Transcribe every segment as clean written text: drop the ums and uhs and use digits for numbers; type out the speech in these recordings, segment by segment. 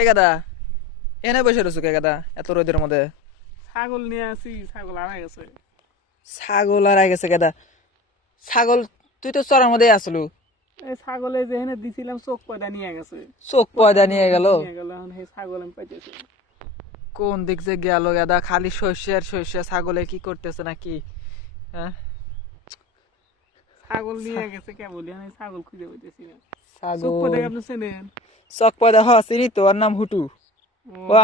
এ গাদা, এনে বসে রয়েছো কে গাদা এত রোদের মধ্যে? ছাগল নিয়ে আসি, ছাগল আনা গেছে। ছাগল আর গেছে গাদা। ছাগল, তুই তো চরার মধ্যে আসলু। এই ছাগলে যেখানে দিছিলাম চোখ পয়দা নিয়ে গেছে। চোখ পয়দা নিয়ে গেল। এখন সেই ছাগল আমি পাইতেছি। কোন দিক যে গেল গাদা, খালি শস্যের শস্য, ছাগলে কি করতেছে নাকি? হ্যাঁ, ছাগল নিয়ে গেছে কেবল, আমি ছাগল খুঁজে পাইতেছি না। চোখ ছাগল পয়দা আপনি চেনেন? চক পয়দা হ চিনি তো, ওর নাম হুটু। ও ও,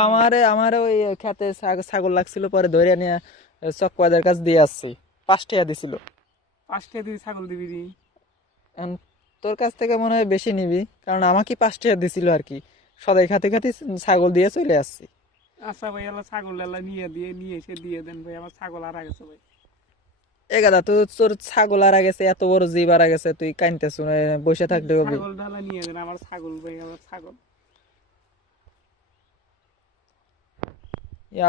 আমারে ওই খেতে ছাগল লাগছিল, পরে ধরে নিয়ে চক পয়দার কাছে দিয়ে আসছি। 5 টাকা দিছিল। 5 টাকা দিবি ছাগল দিবি দি। এখন তোর কাছ থেকে মনে হয় বেশি নিবি, কারণ আমাকে 5 টাকা দিছিল আর কি। সদাই খাতে খাতে ছাগল দিয়ে চলে আসছি। আচ্ছা ভাই, এলা ছাগল এলা নিয়ে এসে দিয়ে দেন ভাই, আমার ছাগল হারা গেছে ভাই। এ গাদা, তোর ছাগল আর গেছে, এত বড় জীব আর গেছে, তুই কানতে শুনে বসে থাকতে হবে? ছাগল ডালা নিয়ে দেন, আমার ছাগল ভাই, আমার ছাগল।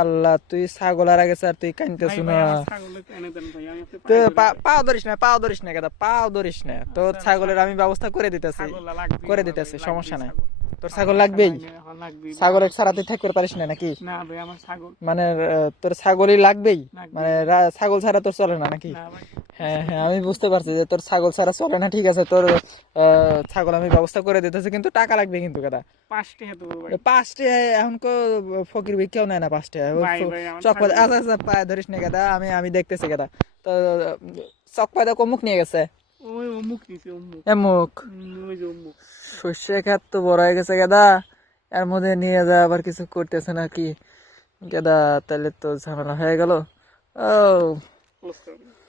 আল্লাহ, তুই ছাগল আর গেছে আর তুই কানতে ভাই শুনে? ভাই, আমার ছাগল একটু এনে দেন ভাই, আমি আপনি তো পায়ে ধরে ভাই। পাও ধরিস না, পাও ধরিস না গাদা, পাও ধরিস না। তোর আচ্ছা, ছাগলের আমি ব্যবস্থা করে দিতেছি, ছাগল লাগবে করে আমার দিতেছি, ভাই, সমস্যা লাগবেই নাই। ছাগল। তোর ছাগল আমার লাগবেই? এখন লাগবেই ভাই, ছাগলের আমার ছাড়া ছাগল। তুই থাকতে পারিস না নাকি? না ভাই, আমার ছাগল মানে তোর ছাগলই লাগবেই? লাগবেই মানে ভাই। ছাগল ছাড়া তোর চলে না নাকি? না ভাই, হ্যাঁ হ্যাঁ, আমি বুঝতে পারছি যে তোর ছাগল ছাড়া চলে না। ঠিক আছে, তোর ছাগল আমি ব্যবস্থা করে দিতেছি, কিন্তু টাকা লাগবে কিন্তু গাদা। 5 টাকা দেবো ভাই। 5 টাকা এখন ফকির ভাই কেউ নেয় না 5 টাকা। ভাই ভাই, আমার চক ছাগল। আচ্ছা আচ্ছা, পায়ে ধরিস না গাদা, আমি দেখতেছি গাদা। তো চক পায়দা কমুক নিয়ে গেছে? ওই অমুক নিছে, অমুক। এমুক ওই যে অমুক। শস্য খাত তো বড় হয়ে গেছে গাদা, এর মধ্যে নিয়ে যা আবার কিছু করতেছে নাকি গাদা? তাহলে তো ঝামেলা হয়ে গেল। ও বুঝতে পারলি?